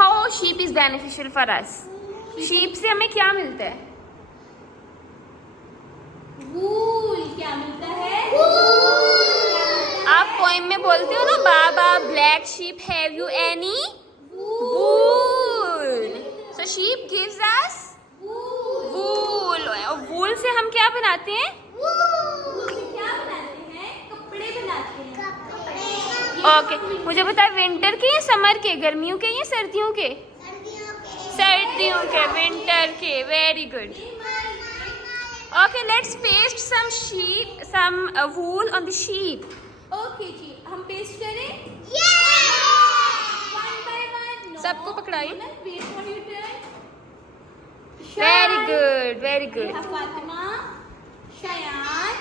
How sheep is beneficial for us? Sheep से हमें क्या मिलता है? वूल। क्या मिलता है? आप पोएम में बोलते हो ना, baa baa black sheep have you any wool? So sheep gives us wool. और वूल से हम क्या बनाते हैं? क्या बनाते हैं? कपड़े बनाते हैं। ओके मुझे बता, विंटर के या समर के, गर्मियों के या सर्दियों के? सर्दियों के, विंटर के। Very good. Okay let's paste some wool on the sheep. Okay जी, हम पेस्ट करें? One by one. No. सबको पकड़ाइए। Wait for your turn. Very good very good. Fatima, Shayan,